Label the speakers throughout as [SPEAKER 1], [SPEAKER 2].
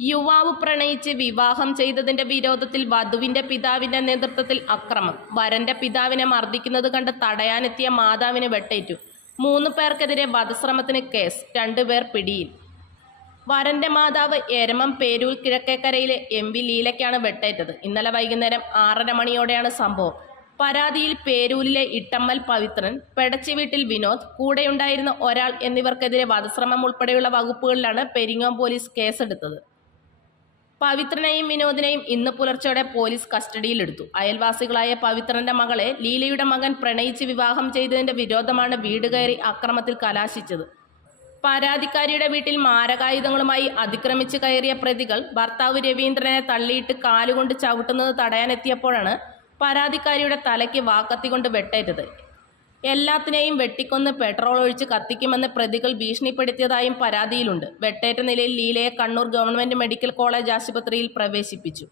[SPEAKER 1] യുവാവ് പ്രണയിച്ച് വിവാഹം ചെയ്തതിന്റെ വിരോധത്തിൽ വധുവിന്റെ പിതാവിന്റെ നേതൃത്വത്തിൽ അക്രമം. വരന്റെ പിതാവിനെ മർദ്ദിക്കുന്നത് കണ്ട് തടയാനെത്തിയ മാതാവിനെ വെട്ടേറ്റു. മൂന്ന് പേർക്കെതിരെ വധശ്രമത്തിന് കേസ്. രണ്ടുപേർ പിടിയിൽ. വരന്റെ മാതാവ് എരമം പേരൂർ കിഴക്കേക്കരയിലെ എം വി ലീലയ്ക്കാണ് വെട്ടേറ്റത്. ഇന്നലെ വൈകുന്നേരം ആറര മണിയോടെയാണ് സംഭവം. പരാതിയിൽ പേരൂരിലെ ഇട്ടമ്മൽ പവിത്രൻ പെടച്ചി വീട്ടിൽ വിനോദ് കൂടെയുണ്ടായിരുന്ന ഒരാൾ എന്നിവർക്കെതിരെ വധശ്രമം ഉൾപ്പെടെയുള്ള വകുപ്പുകളിലാണ് പെരിങ്ങോം പോലീസ് കേസെടുത്തത്. പവിത്രനെയും വിനോദിനെയും ഇന്ന് പുലർച്ചെയോടെ പോലീസ് കസ്റ്റഡിയിലെടുത്തു. അയൽവാസികളായ പവിത്രന്റെ മകളെ ലീലയുടെ മകൻ പ്രണയിച്ച് വിവാഹം ചെയ്തതിന്റെ വിരോധമാണ് വീട് കയറി അക്രമത്തിൽ കലാശിച്ചത്. പരാതിക്കാരിയുടെ വീട്ടിൽ മാരകായുധങ്ങളുമായി അതിക്രമിച്ച് കയറിയ പ്രതികൾ ഭർത്താവ് രവീന്ദ്രനെ തള്ളിയിട്ട് കാലുകൊണ്ട് ചവിട്ടുന്നത് തടയാനെത്തിയപ്പോഴാണ് പരാതിക്കാരിയുടെ തലയ്ക്ക് വാക്കത്തി കൊണ്ട് വെട്ടേറ്റത്. എല്ലാത്തിനെയും വെട്ടിക്കൊന്ന് പെട്രോൾ ഒഴിച്ച് കത്തിക്കുമെന്ന് പ്രതികൾ ഭീഷണിപ്പെടുത്തിയതായും പരാതിയിലുണ്ട്. വെട്ടേറ്റ നിലയിൽ ലീലയെ കണ്ണൂർ ഗവൺമെന്റ് മെഡിക്കൽ കോളേജ് ആശുപത്രിയിൽ പ്രവേശിപ്പിച്ചു.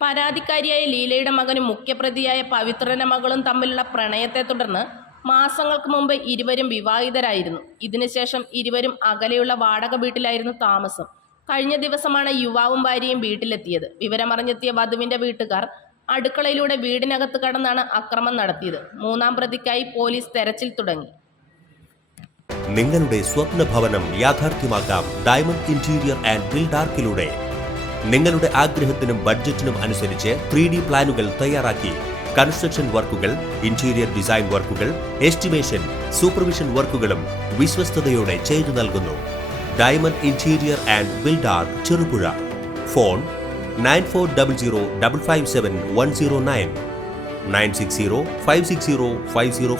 [SPEAKER 1] പരാതിക്കാരിയായ ലീലയുടെ മകനും മുഖ്യപ്രതിയായ പവിത്രന്റെ മകളും തമ്മിലുള്ള പ്രണയത്തെ തുടർന്ന് മാസങ്ങൾക്ക് മുമ്പ് ഇരുവരും വിവാഹിതരായിരുന്നു. ഇതിനുശേഷം ഇരുവരും അകലെയുള്ള വാടക വീട്ടിലായിരുന്നു താമസം. കഴിഞ്ഞ ദിവസമാണ് യുവാവും ഭാര്യയും വീട്ടിലെത്തിയത്. വിവരമറിഞ്ഞെത്തിയ വധുവിന്റെ വീട്ടുകാർ അടുക്കളയിലൂടെ വീടിനകത്ത് കടന്നാണ് അക്രമം നടത്തിയത്. മൂന്നാം പ്രതിക്കായി പോലീസ് തെരച്ചിൽ തുടങ്ങി.
[SPEAKER 2] നിങ്ങളുടെ സ്വപ്ന ഭവനം യാഥാർത്ഥ്യമാക്കാം. ഡയമണ്ട് ഇന്റീരിയർ ആൻഡ് ബിൽഡാർക്കിലൂടെ നിങ്ങളുടെ ആഗ്രഹത്തിനും ബഡ്ജറ്റിനും അനുസരിച്ച് ത്രീ ഡി പ്ലാനുകൾ തയ്യാറാക്കി. കൺസ്ട്രക്ഷൻ വർക്കുകൾ ഇന്റീരിയർ ഡിസൈൻ വർക്കുകൾ എസ്റ്റിമേഷൻ സൂപ്പർവിഷൻ വർക്കുകളും വിശ്വസ്തയോടെ ചെയ്തു നൽകുന്നു. Diamond interior and builder Cherupuzha. Phone 9400557 109 960 560 504